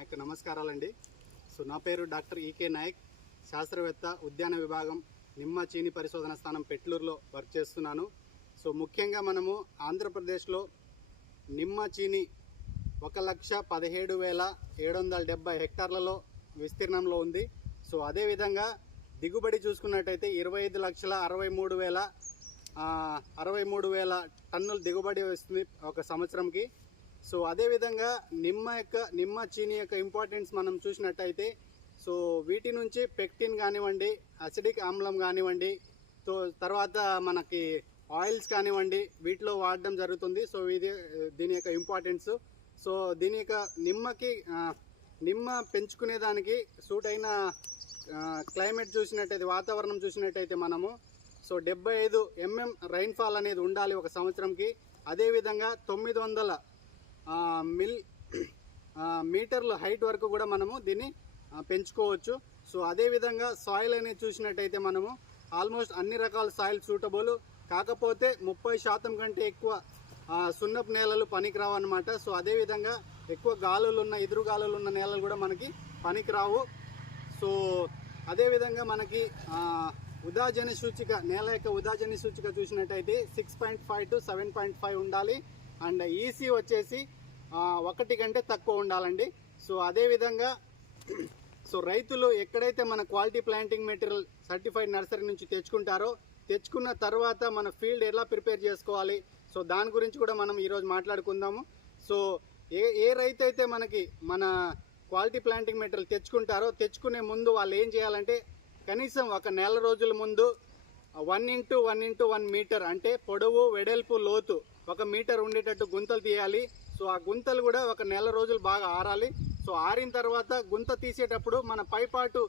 నాయక్ నమస్కారాలండి. సో నా పేరు డాక్టర్ ఈకే నాయక్, శాస్త్రవేత్త, ఉద్యాన విభాగం, నిమ్మ చీని పరిశోధన స్థానం పెట్లూరులో వర్క్ చేస్తున్నాను. సో ముఖ్యంగా మనము ఆంధ్రప్రదేశ్లో నిమ్మ చీని 1,17,770 హెక్టార్లలో విస్తీర్ణంలో ఉంది. సో అదేవిధంగా దిగుబడి చూసుకున్నట్టయితే 25,63,000 టన్నులు దిగుబడి వస్తుంది ఒక సంవత్సరంకి. సో అదేవిధంగా నిమ్మ చీని యొక్క ఇంపార్టెన్స్ మనం చూసినట్టయితే, సో వీటి నుంచి పెక్టిన్ కానివ్వండి, అసిడిక్ ఆమ్లం కానివ్వండి, తర్వాత మనకి ఆయిల్స్ కానివ్వండి, వీటిలో వాడడం జరుగుతుంది. సో దీని యొక్క ఇంపార్టెన్స్. సో దీని యొక్క నిమ్మ పెంచుకునేదానికి సూట్ అయిన క్లైమేట్ చూసినట్టయితే, వాతావరణం చూసినట్టయితే మనము 75 mm రైన్ఫాల్ అనేది ఉండాలి ఒక సంవత్సరంకి. అదేవిధంగా 900 మీటర్ల హైట్ వరకు కూడా మనము దీన్ని పెంచుకోవచ్చు. సో అదేవిధంగా సాయిల్ అనేది చూసినట్టయితే మనము ఆల్మోస్ట్ అన్ని రకాల సాయిల్ సూటబుల్, కాకపోతే 30% కంటే ఎక్కువ సున్నపు నేలలు పనికిరావు అన్నమాట. సో అదేవిధంగా ఎక్కువ ఎదురు గాలులు ఉన్న నేలలు కూడా మనకి పనికిరావు. సో అదేవిధంగా మనకి ఉదాజని సూచిక, నేల యొక్క ఉదాజని సూచిక చూసినట్టయితే 6.5 to 7.5 ఉండాలి. అండ్ ఈసీ వచ్చేసి 1 కంటే తక్కువ ఉండాలండి. సో అదేవిధంగా రైతులు ఎక్కడైతే మన quality planting material certified nursery నుంచి తెచ్చుకున్న తర్వాత మన ఫీల్డ్ ఎలా ప్రిపేర్ చేసుకోవాలి, సో దాని గురించి కూడా మనం ఈరోజు మాట్లాడుకుందాము. సో ఏ రైతు అయితే మనకి మన క్వాలిటీ ప్లాంటింగ్ మెటీరియల్ తెచ్చుకునే ముందు వాళ్ళు ఏం చేయాలంటే, కనీసం ఒక నెల రోజుల ముందు 1 into 1 మీటర్ అంటే పొడవు, వెడల్పు, లోతు 1 మీటర్ ఉండేటట్టు గుంతలు తీయాలి. సో ఆ గుంతలు కూడా ఒక నెల రోజులు బాగా ఆరాలి. సో ఆరిన తర్వాత గుంత తీసేటప్పుడు మన పైపాటు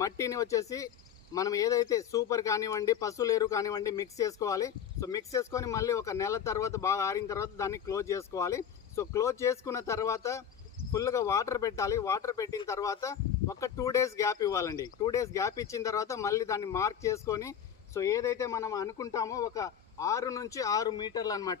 మట్టిని వచ్చేసి మనం ఏదైతే సూపర్ కానివ్వండి, పశువులేరు కానివ్వండి మిక్స్ చేసుకోవాలి. సో మిక్స్ చేసుకొని మళ్ళీ ఒక నెల తర్వాత బాగా ఆరిన తర్వాత దాన్ని క్లోజ్ చేసుకోవాలి. సో క్లోజ్ చేసుకున్న తర్వాత ఫుల్గా వాటర్ పెట్టాలి. వాటర్ పెట్టిన తర్వాత ఒక 2 days గ్యాప్ ఇవ్వాలండి. 2 days గ్యాప్ ఇచ్చిన తర్వాత మళ్ళీ దాన్ని మార్క్ చేసుకొని, సో ఏదైతే మనం అనుకుంటామో ఒక 6 నుంచి 6 మీటర్లు అనమాట,